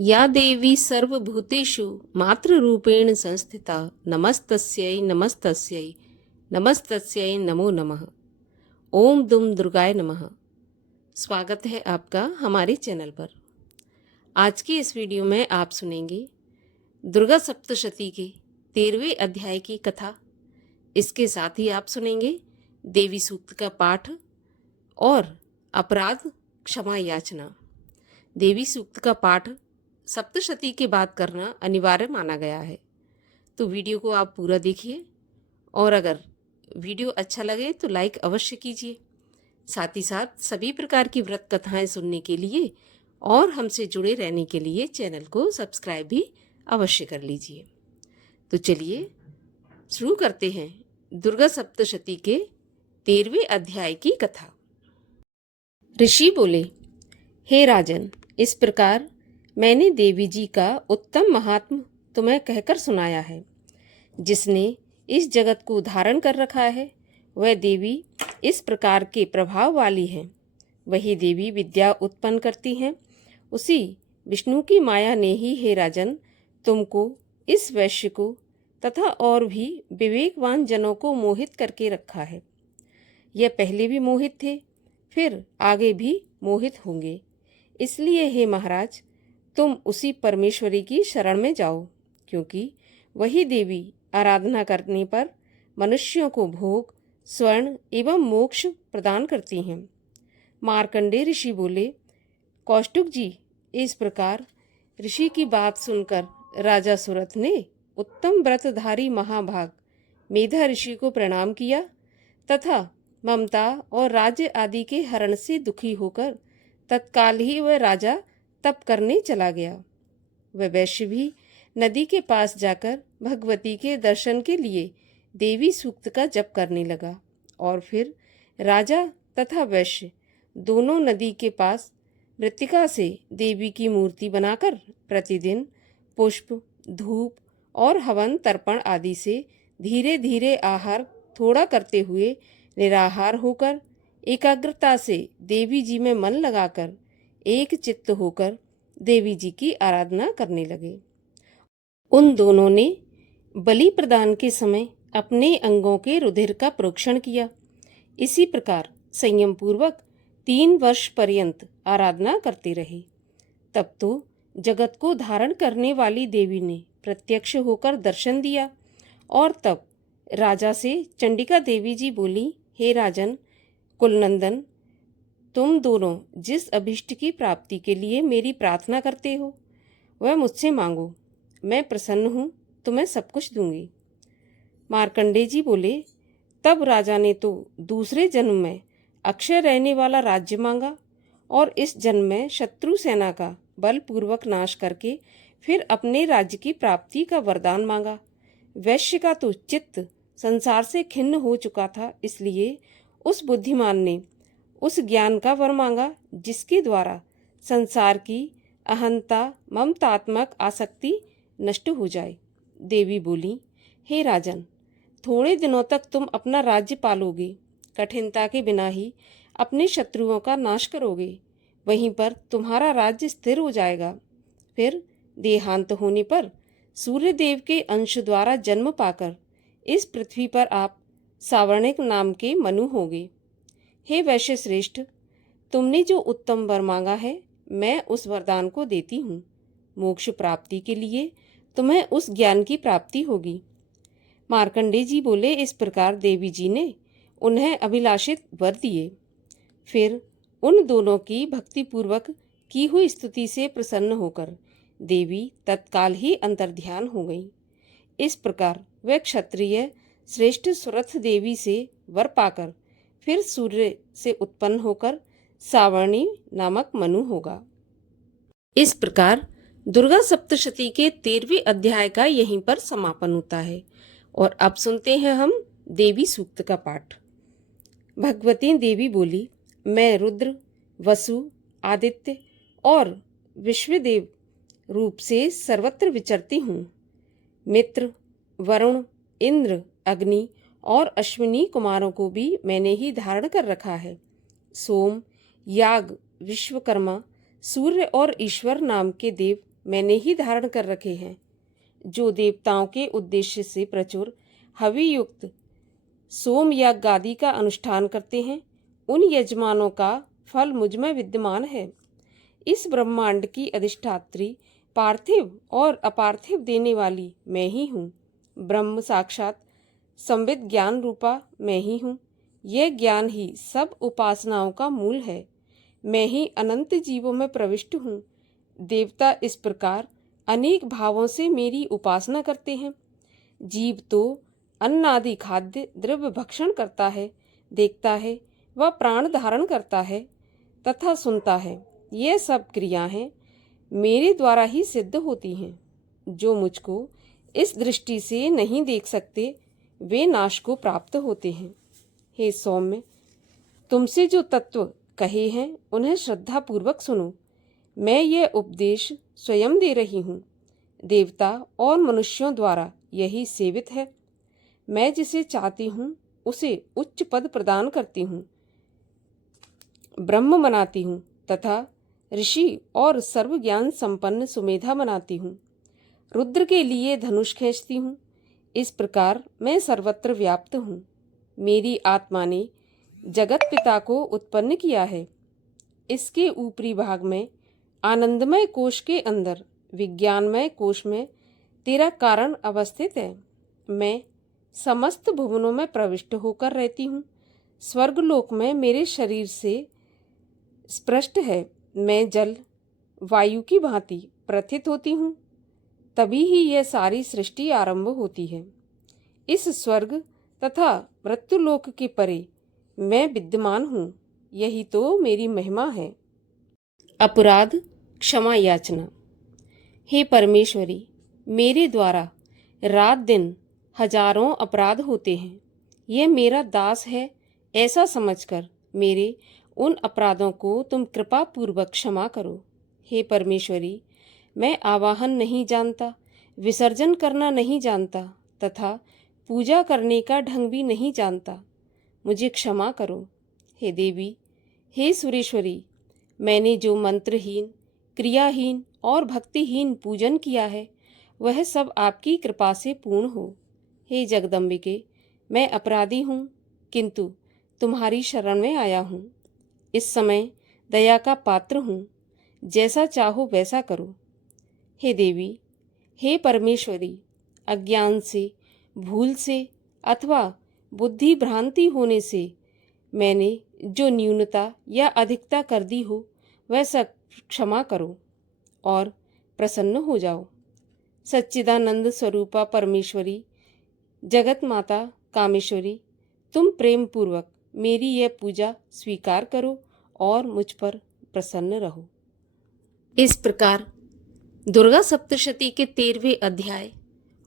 या देवी सर्वभूतेषु मातृरूपेण संस्थिता नमस्तस्यै नमस्तस्यै नमस्तस्यै नमो नमः। ओम दुम दुर्गाय नमः। स्वागत है आपका हमारे चैनल पर। आज की इस वीडियो में आप सुनेंगे दुर्गा सप्तशती के 13वें अध्याय की कथा। इसके साथ ही आप सुनेंगे देवी सूक्त का पाठ और अपराध क्षमा याचना। देवी सूक्त का पाठ सप्तशती के बाद करना अनिवार्य माना गया है, तो वीडियो को आप पूरा देखिए और अगर वीडियो अच्छा लगे तो लाइक अवश्य कीजिए। साथ ही साथ सभी प्रकार की व्रत कथाएं सुनने के लिए और हमसे जुड़े रहने के लिए चैनल को सब्सक्राइब भी अवश्य कर लीजिए। तो चलिए शुरू करते हैं दुर्गा सप्तशती के 13वें अध्याय की कथा। ऋषि बोले, हे राजन, इस प्रकार मैंने देवी जी का उत्तम महात्म तुम्हें कहकर सुनाया है। जिसने इस जगत को धारण कर रखा है वह देवी इस प्रकार के प्रभाव वाली हैं। वही देवी विद्या उत्पन्न करती हैं। उसी विष्णु की माया ने ही, हे राजन, तुमको, इस वैश्य को तथा और भी विवेकवान जनों को मोहित करके रखा है। यह पहले भी मोहित थे, फिर आगे भी मोहित होंगे। इसलिए हे महाराज, तुम उसी परमेश्वरी की शरण में जाओ, क्योंकि वही देवी आराधना करने पर मनुष्यों को भोग, स्वर्ण एवं मोक्ष प्रदान करती हैं। मार्कंडेय ऋषि बोले, कौष्टुक जी, इस प्रकार ऋषि की बात सुनकर राजा सुरथ ने उत्तम व्रतधारी महाभाग मेधा ऋषि को प्रणाम किया तथा ममता और राज्य आदि के हरण से दुखी होकर तत्काल ही वह राजा तप करने चला गया। वह वैश्य भी नदी के पास जाकर भगवती के दर्शन के लिए देवी सूक्त का जप करने लगा और फिर राजा तथा वैश्य दोनों नदी के पास मृत्तिका से देवी की मूर्ति बनाकर प्रतिदिन पुष्प, धूप और हवन तर्पण आदि से धीरे धीरे आहार थोड़ा करते हुए निराहार होकर एकाग्रता से देवी जी में मन लगाकर एक चित्त होकर देवी जी की आराधना करने लगे। उन दोनों ने बलि प्रदान के समय अपने अंगों के रुधिर का प्रोक्षण किया। इसी प्रकार संयम पूर्वक 3 वर्ष पर्यंत आराधना करते रहे। तब तो जगत को धारण करने वाली देवी ने प्रत्यक्ष होकर दर्शन दिया और तब राजा से चंडिका देवी जी बोली, हे राजन कुलनंदन, तुम दोनों जिस अभिष्ट की प्राप्ति के लिए मेरी प्रार्थना करते हो वह मुझसे मांगो, मैं प्रसन्न हूँ, तुम्हें सब कुछ दूंगी। मार्कंडेय जी बोले, तब राजा ने तो दूसरे जन्म में अक्षय रहने वाला राज्य मांगा और इस जन्म में शत्रु सेना का बलपूर्वक नाश करके फिर अपने राज्य की प्राप्ति का वरदान मांगा। वैश्य का तो चित्त संसार से खिन्न हो चुका था, इसलिए उस बुद्धिमान ने उस ज्ञान का वर मांगा जिसके द्वारा संसार की अहंता ममतात्मक आसक्ति नष्ट हो जाए। देवी बोली, हे राजन, थोड़े दिनों तक तुम अपना राज्य पालोगे, कठिनता के बिना ही अपने शत्रुओं का नाश करोगे, वहीं पर तुम्हारा राज्य स्थिर हो जाएगा। फिर देहांत होने पर सूर्य देव के अंश द्वारा जन्म पाकर इस पृथ्वी पर आप सावर्णिक नाम के मनु होगे। हे वैश्य श्रेष्ठ, तुमने जो उत्तम वर मांगा है मैं उस वरदान को देती हूँ। मोक्ष प्राप्ति के लिए तुम्हें उस ज्ञान की प्राप्ति होगी। मार्कंडेय जी बोले, इस प्रकार देवी जी ने उन्हें अभिलाषित वर दिए। फिर उन दोनों की भक्तिपूर्वक की हुई स्तुति से प्रसन्न होकर देवी तत्काल ही अंतर्ध्यान हो गई। इस प्रकार वह क्षत्रिय श्रेष्ठ सुरथ देवी से वर पाकर फिर सूर्य से उत्पन्न होकर सावर्णी नामक मनु होगा। इस प्रकार दुर्गा सप्तशती के 13वें अध्याय का यहीं पर समापन होता है और अब सुनते हैं हम देवी सूक्त का पाठ। भगवती देवी बोली, मैं रुद्र, वसु, आदित्य और विश्वदेव रूप से सर्वत्र विचरती हूँ। मित्र, वरुण, इंद्र, अग्नि और अश्विनी कुमारों को भी मैंने ही धारण कर रखा है। सोम, याग, विश्वकर्मा, सूर्य और ईश्वर नाम के देव मैंने ही धारण कर रखे हैं। जो देवताओं के उद्देश्य से प्रचुर हवि युक्त सोम याग आदि का अनुष्ठान करते हैं, उन यजमानों का फल मुझ में विद्यमान है। इस ब्रह्मांड की अधिष्ठात्री, पार्थिव और अपार्थिव देने वाली मैं ही हूँ। ब्रह्म साक्षात संविद ज्ञान रूपा मैं ही हूँ। यह ज्ञान ही सब उपासनाओं का मूल है। मैं ही अनंत जीवों में प्रविष्ट हूँ। देवता इस प्रकार अनेक भावों से मेरी उपासना करते हैं। जीव तो अन्न आदि खाद्य द्रव्य भक्षण करता है, देखता है, वह प्राण धारण करता है तथा सुनता है। ये सब क्रियाएं मेरे द्वारा ही सिद्ध होती हैं। जो मुझको इस दृष्टि से नहीं देख सकते, वे नाश को प्राप्त होते हैं। हे सौम्य, तुमसे जो तत्व कहे हैं उन्हें श्रद्धा पूर्वक सुनो। मैं यह उपदेश स्वयं दे रही हूँ। देवता और मनुष्यों द्वारा यही सेवित है। मैं जिसे चाहती हूँ उसे उच्च पद प्रदान करती हूँ, ब्रह्म बनाती हूँ तथा ऋषि और सर्व ज्ञान संपन्न सुमेधा बनाती हूँ। रुद्र के लिए धनुष खींचती हूँ। इस प्रकार मैं सर्वत्र व्याप्त हूँ। मेरी आत्मा ने जगत पिता को उत्पन्न किया है। इसके ऊपरी भाग में आनंदमय कोश के अंदर विज्ञानमय कोश में तेरा कारण अवस्थित है। मैं समस्त भुवनों में प्रविष्ट होकर रहती हूँ। स्वर्गलोक में मेरे शरीर से स्पष्ट है। मैं जल वायु की भांति प्रथित होती हूँ, तभी ही यह सारी सृष्टि आरंभ होती है। इस स्वर्ग तथा मृत्युलोक के परे मैं विद्यमान हूँ। यही तो मेरी महिमा है। अपराध क्षमा याचना। हे परमेश्वरी, मेरे द्वारा रात दिन हजारों अपराध होते हैं। यह मेरा दास है ऐसा समझकर मेरे उन अपराधों को तुम कृपा पूर्वक क्षमा करो। हे परमेश्वरी, मैं आवाहन नहीं जानता, विसर्जन करना नहीं जानता तथा पूजा करने का ढंग भी नहीं जानता। मुझे क्षमा करो। हे देवी, हे सुरेश्वरी, मैंने जो मंत्रहीन, क्रियाहीन और भक्तिहीन पूजन किया है, वह सब आपकी कृपा से पूर्ण हो। हे जगदम्बिके, मैं अपराधी हूँ, किंतु तुम्हारी शरण में आया हूँ। इस समय दया का पात्र हूँ। जैसा चाहो वैसा करो। हे देवी, हे परमेश्वरी, अज्ञान से, भूल से अथवा बुद्धि भ्रांति होने से मैंने जो न्यूनता या अधिकता कर दी हो, वह सब क्षमा करो और प्रसन्न हो जाओ। सच्चिदानंद स्वरूपा परमेश्वरी, जगत माता कामेश्वरी, तुम प्रेम पूर्वक मेरी यह पूजा स्वीकार करो और मुझ पर प्रसन्न रहो। इस प्रकार दुर्गा सप्तशती के 13वें अध्याय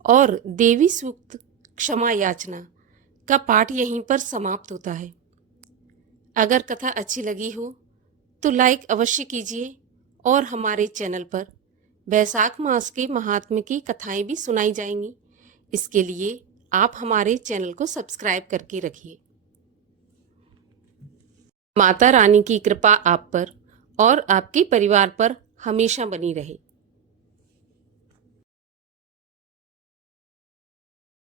और देवी सूक्त क्षमा याचना का पाठ यहीं पर समाप्त होता है। अगर कथा अच्छी लगी हो तो लाइक अवश्य कीजिए और हमारे चैनल पर बैसाख मास के महात्म्य की कथाएं भी सुनाई जाएंगी। इसके लिए आप हमारे चैनल को सब्सक्राइब करके रखिए। माता रानी की कृपा आप पर और आपके परिवार पर हमेशा बनी रहे।